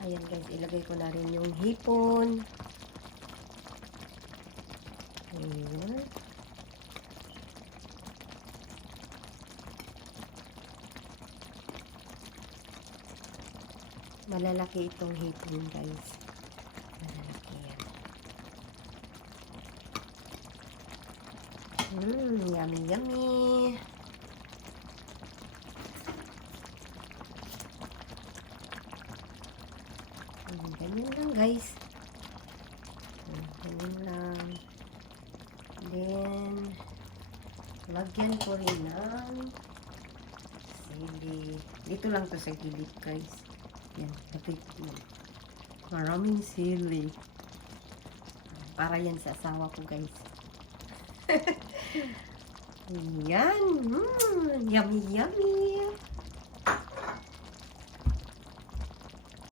Ayan guys, ilagay ko na rin yung hipon. Ayan. Malalaki itong hipon guys. Malalaki yan. Yummy yummy. Ganyan lang guys. Ganyan lang. Then, lagyan ko rin ng sili. Dito lang to sa gilid guys. Yan, tapit mo. Maraming sili. Para yan sa asawa ko guys. Yan. Yummy yummy.